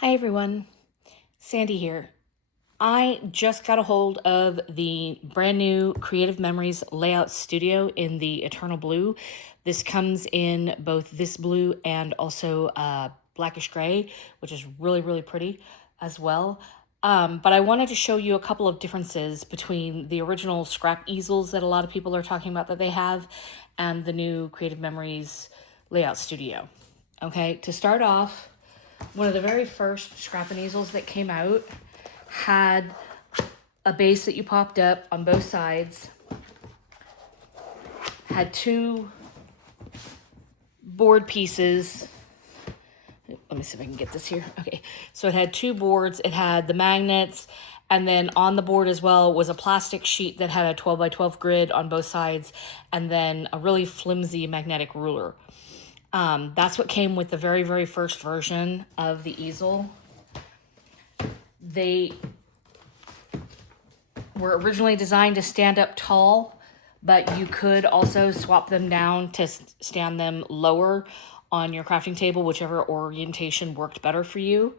Hi everyone, Sandy here. I just got a hold of the brand new Creative Memories Layout Studio in the Eternal Blue. This comes in both this blue and also blackish gray, which is really, really pretty as well. But I wanted to show you a couple of differences between the original scrap easels that a lot of people are talking about that they have and the new Creative Memories Layout Studio. Okay, to start off, one of the very first Scrappin Easels that came out had a base that you popped up on both sides, had two board pieces. Let me see if I can get this here. Okay, so it had two boards, it had the magnets, and then on the board as well was a plastic sheet that had a 12 by 12 grid on both sides, and then a really flimsy magnetic ruler. That's what came with the very, very first version of the easel. They were originally designed to stand up tall, but you could also swap them down to stand them lower on your crafting table, whichever orientation worked better for you.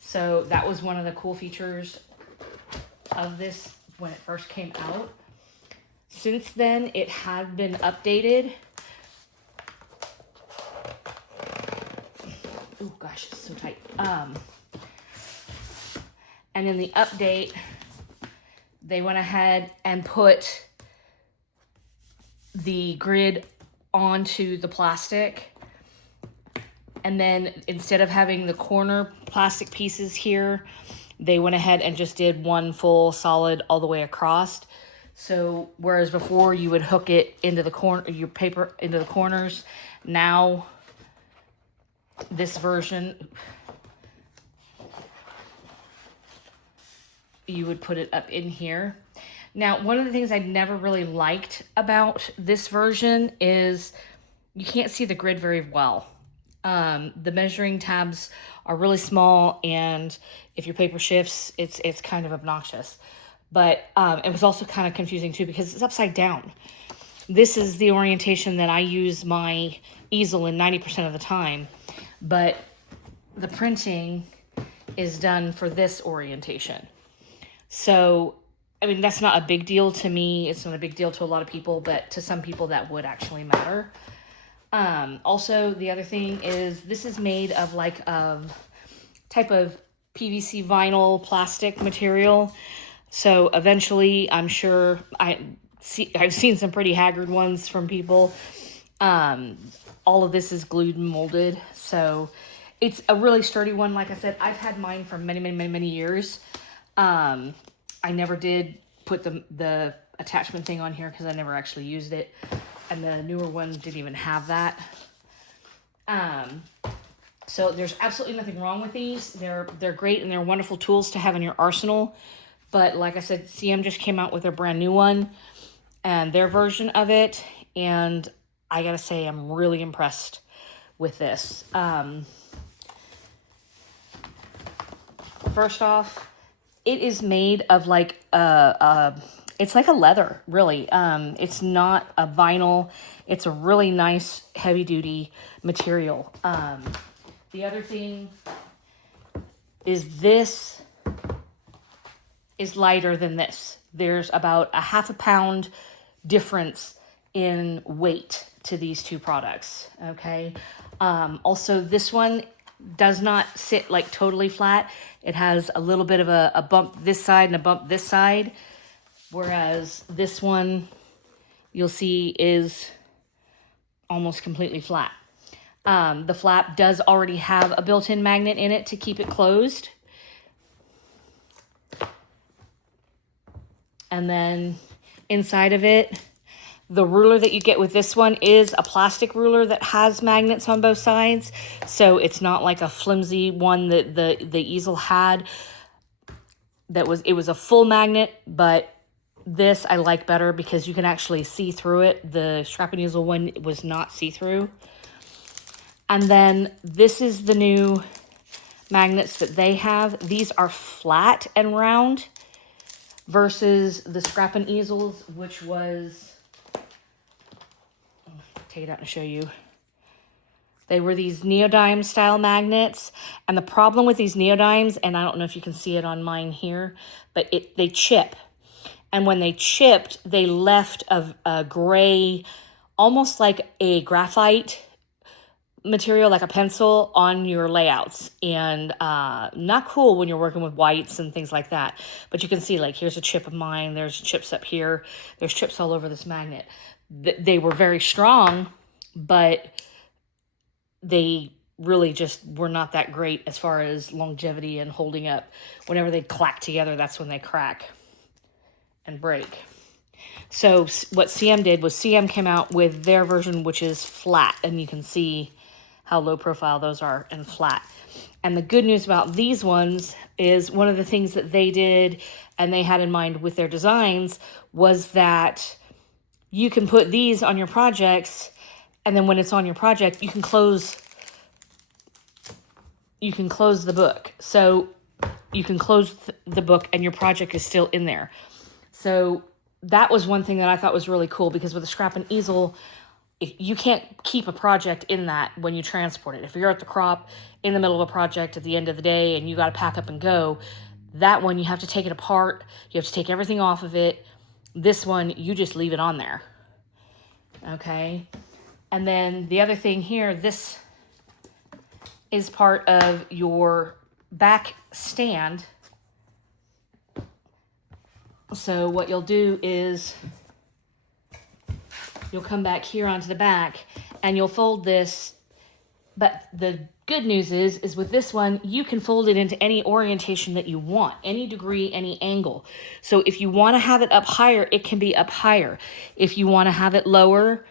So that was one of the cool features of this when it first came out. Since then, it has been updated. Oh gosh, it's so tight. And in the update, they went ahead and put the grid onto the plastic. And then instead of having the corner plastic pieces here, they went ahead and just did one full solid all the way across. So whereas before you would hook it into the corner, your paper into the corners, now this version, you would put it up in here. Now, one of the things I never really liked about this version is you can't see the grid very well. The measuring tabs are really small, and if your paper shifts, it's kind of obnoxious. But it was also kind of confusing too because it's upside down. This is the orientation that I use my easel in 90% of the time, but the printing is done for this orientation. So, I mean, that's not a big deal to me. It's not a big deal to a lot of people, but to some people that would actually matter. Also, the other thing is this is made of like a type of PVC vinyl plastic material. So eventually, I'm sure I've seen some pretty haggard ones from people. All of this is glued and molded. So it's a really sturdy one. Like I said, I've had mine for many, many, many, many years. I never did put the attachment thing on here because I never actually used it. And the newer one didn't even have that. So there's absolutely nothing wrong with these. They're great and they're wonderful tools to have in your arsenal. But like I said, CM just came out with their brand new one and their version of it. And I gotta say, I'm really impressed with this. First off, it is made of like it's like a leather, really. It's not a vinyl. It's a really nice heavy duty material. The other thing is this is lighter than this. There's about a half a pound difference in weight to these two products. Okay. Also, this one does not sit like totally flat. It has a little bit of a bump this side and a bump this side, whereas this one you'll see is almost completely flat. The flap does already have a built-in magnet in it to keep it closed. And then inside of it, the ruler that you get with this one is a plastic ruler that has magnets on both sides. So it's not like a flimsy one that the easel had. It was a full magnet, but this I like better because you can actually see through it. The Scrappin Easel one was not see-through. And then this is the new magnets that they have. These are flat and round versus the Scrappin Easels, which was... take it out and show you. They were these neodyme style magnets. And the problem with these neodymes, and I don't know if you can see it on mine here, but they chip. And when they chipped, they left a gray, almost like a graphite material, like a pencil, on your layouts. And not cool when you're working with whites and things like that. But you can see, like, here's a chip of mine. There's chips up here. There's chips all over this magnet. They were very strong, but they really just were not that great as far as longevity and holding up. Whenever they clack together, that's when they crack and break. So what CM did was CM came out with their version, which is flat, and you can see how low profile those are and flat. And the good news about these ones is one of the things that they did and they had in mind with their designs was that you can put these on your projects, and then when it's on your project, you can close the book. So you can close the book and your project is still in there. So that was one thing that I thought was really cool, because with a Scrappin Easel, you can't keep a project in that when you transport it. If you're at the crop in the middle of a project at the end of the day and you got to pack up and go, that one you have to take it apart. You have to take everything off of it. This one, you just leave it on there. Okay. And then the other thing here, this is part of your back stand. So what you'll do is you'll come back here onto the back and you'll fold this. But the good news is with this one, you can fold it into any orientation that you want, any degree, any angle. So if you want to have it up higher, it can be up higher. If you want to have it lower,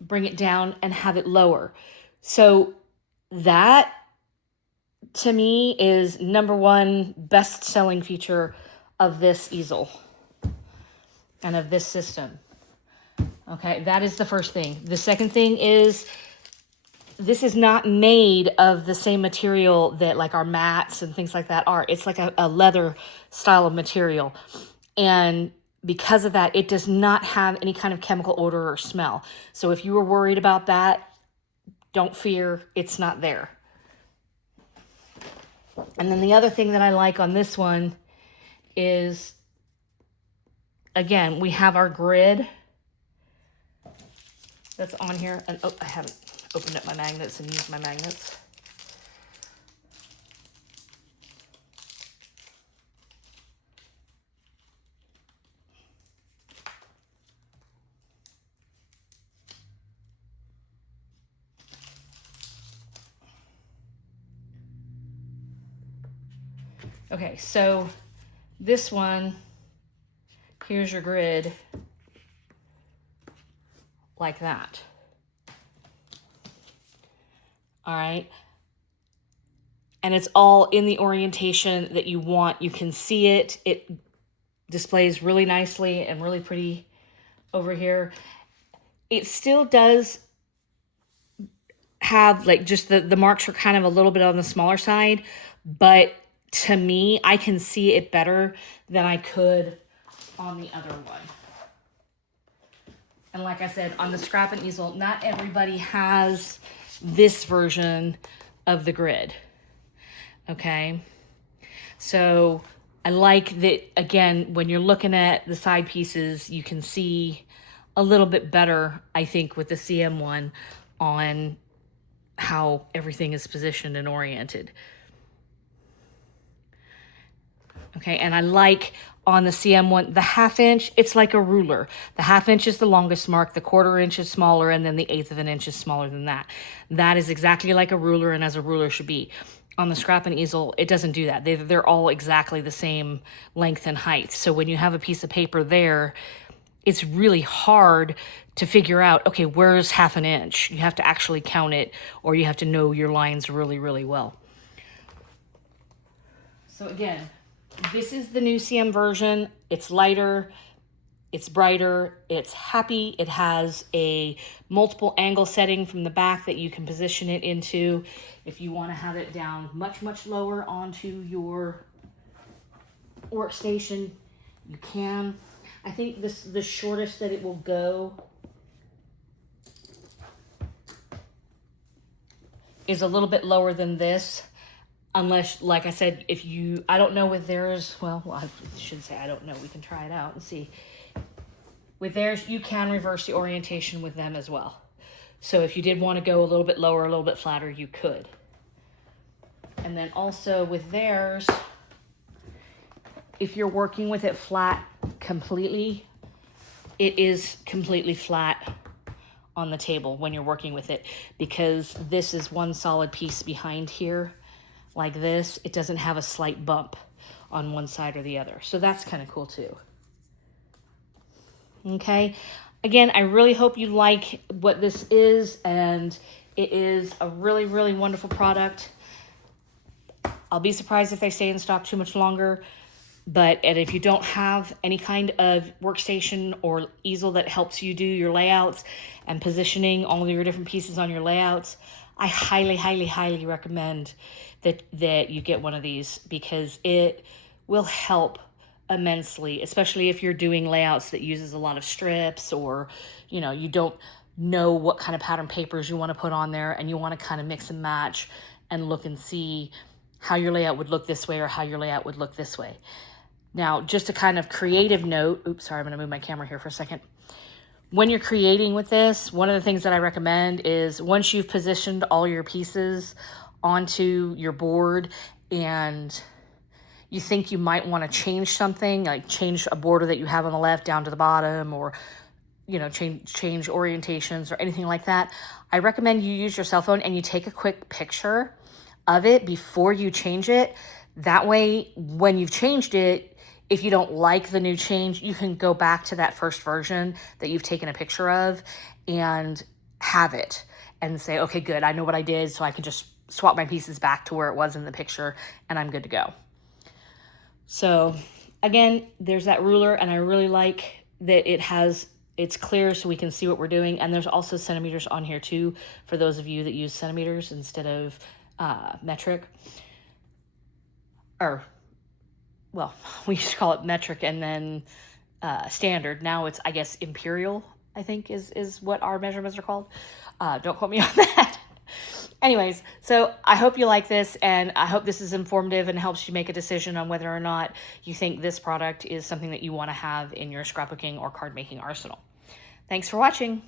bring it down and have it lower. So that, to me, is #1 best-selling feature of this easel and of this system. Okay, that is the first thing. The second thing is this is not made of the same material that like our mats and things like that are. It's like a leather style of material. And because of that, it does not have any kind of chemical odor or smell. So if you were worried about that, don't fear, it's not there. And then the other thing that I like on this one is, again, we have our grid that's on here. And oh, I haven't opened up my magnets and used my magnets. Okay, so this one, here's your grid, like that. All right. And it's all in the orientation that you want. You can see it. It displays really nicely and really pretty over here. It still does have like just the marks are kind of a little bit on the smaller side, but to me, I can see it better than I could on the other one. And like I said, on the Scrappin Easel, not everybody has this version of the grid. Okay. So I like that, again, when you're looking at the side pieces, you can see a little bit better, I think, with the CM one on how everything is positioned and oriented. Okay, and I like on the CM one, the 1/2 inch, it's like a ruler. The 1/2 inch is the longest mark, the 1/4 inch is smaller, and then the 1/8 of an inch is smaller than that. That is exactly like a ruler and as a ruler should be. On the Scrappin Easel, it doesn't do that. They're all exactly the same length and height. So when you have a piece of paper there, it's really hard to figure out, okay, where's 1/2 an inch? You have to actually count it, or you have to know your lines really, really well. So again, this is the new CM version. It's lighter, it's brighter, it's happy. It has a multiple angle setting from the back that you can position it into. If you want to have it down much, much lower onto your workstation, you can. I think the shortest that it will go is a little bit lower than this. Unless, like I said, if you, I don't know with theirs, well, I shouldn't say I don't know. We can try it out and see. With theirs, you can reverse the orientation with them as well. So if you did want to go a little bit lower, a little bit flatter, you could. And then also with theirs, if you're working with it flat completely, it is completely flat on the table when you're working with it, because this is one solid piece behind here like this. It doesn't have a slight bump on one side or the other. So that's kind of cool too. Okay. Again, I really hope you like what this is, and it is a really, really wonderful product. I'll be surprised if they stay in stock too much longer. And if you don't have any kind of workstation or easel that helps you do your layouts and positioning all of your different pieces on your layouts, I highly, highly, highly recommend that you get one of these, because it will help immensely, especially if you're doing layouts that uses a lot of strips, or, you know, you don't know what kind of pattern papers you want to put on there, and you want to kind of mix and match and look and see how your layout would look this way or how your layout would look this way. Now, just a kind of creative note, oops, sorry, I'm going to move my camera here for a second. When you're creating with this, one of the things that I recommend is, once you've positioned all your pieces onto your board and you think you might want to change something, like change a border that you have on the left down to the bottom, or, you know, change orientations or anything like that, I recommend you use your cell phone and you take a quick picture of it before you change it. That way, when you've changed it, if you don't like the new change, you can go back to that first version that you've taken a picture of and have it and say, okay, good, I know what I did, so I can just swap my pieces back to where it was in the picture and I'm good to go. So again, there's that ruler, and I really like that it's clear so we can see what we're doing. And there's also centimeters on here too, for those of you that use centimeters instead of metric. Or, well, we used to call it metric and then standard. Now it's, I guess, imperial, I think is what our measurements are called. Don't quote me on that. Anyways, so I hope you like this, and I hope this is informative and helps you make a decision on whether or not you think this product is something that you want to have in your scrapbooking or card making arsenal. Thanks for watching.